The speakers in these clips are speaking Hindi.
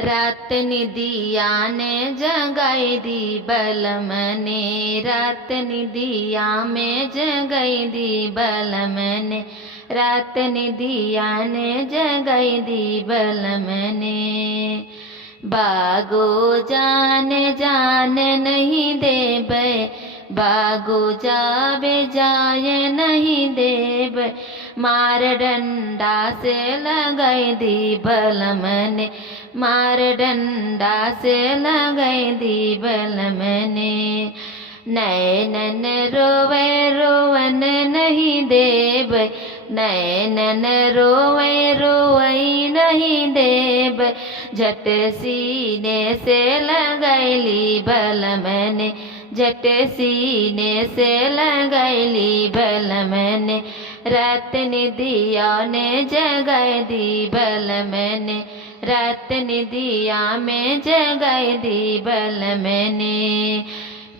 रात निदिया ने जगाई दी बलम ने, रात निदिया में जगाई दी बलम ने, रात निदिया ने जगाई दी बलम ने। बागो जान जान नहीं देबै, बागो जावे जाय नहीं देबै, मार डंडा से लगाई दी बलम ने, मार डंडा से लगाई दी बलम ने। नैनन रोवे रोवन नहीं देबै, नैनन रोवे रोवई नहीं देबै, झट सीने से लगैली बलम ने, झट सीने से लगैली बलम ने। रात निदिया ने जगाई दी बलम ने, रात निदिया में जगाई दी बलम ने।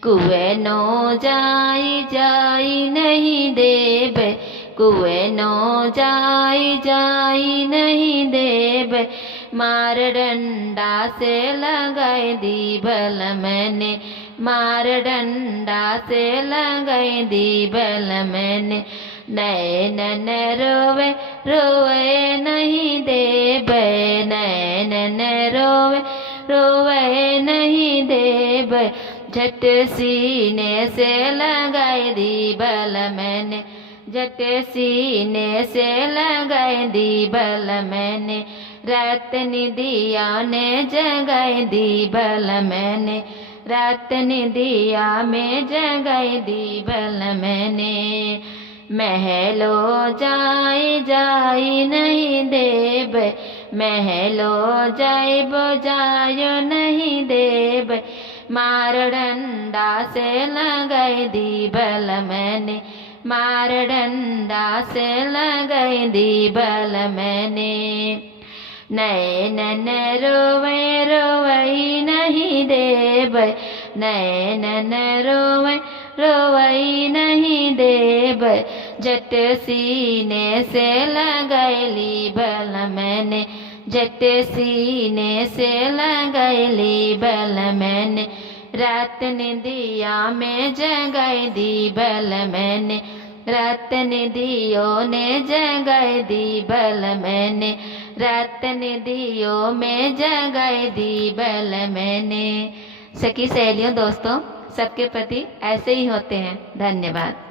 कुएं नो जाई जाई नहीं देबै, कुएं नो जाई जाई नहीं देबै, मार डंडा से लगाई दी बलम ने, मार डंडा से लगाई दी बलम ने। नैनन रोवे रोवे नहीं देबै, नैनन रोवे रोवे नहीं देबै, झट सीने से लगाई दी बलम ने, झट सीने से लगाई दी बलम ने। रात निदिया ने जगाई दी बलम ने, रात निदिया में जगाई दी बलम ने। महलो जाई जाई नहीं देबै, महलो जाइबो जायो नहीं देबै, मार डंडा से लगाई दी बलम ने, मार डंडा से लगाई दी बलम ने। नैनन रोवे रोवई नहीं देबै, नैनन रोवे रोवई नहीं देबै, झट सीने से लगैली बलम ने, झट सीने से लगैली बलम ने। रात निदिया में जगाई दी बलम ने, रात निदियो ने जगाई दी बलम ने, रात निदियो में जगाई दी बलम ने। सखी सहेलियों दोस्तों, सबके पति ऐसे ही होते हैं। धन्यवाद।